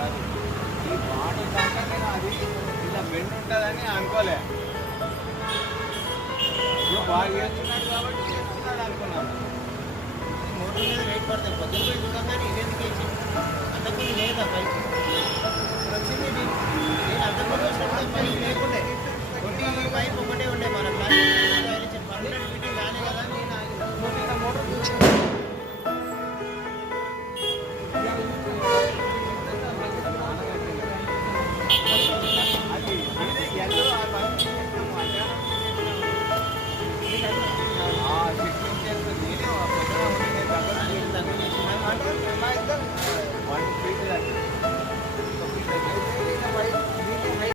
కాదు. ఈ వాటర్ దాకా నేను అది ఇలా బెండ్ ఉంటుందని అనుకోలే. ఇప్పుడు బాగా చేస్తున్నాడు కాబట్టి చేస్తున్నాడు అనుకున్నాను. మోటార్ మీద వెయిట్ పడతాయి. పొద్దున పోయి చూడగానే ఇదేందుకు వేసి అంతకుముందు లేదా పైపు వచ్చింది. నేను అంతకుముందు వచ్చినప్పుడు పైపు లేకుండే. ఒకటి పైపు ఒకటే ఉండే మన ప్లాస్టిక్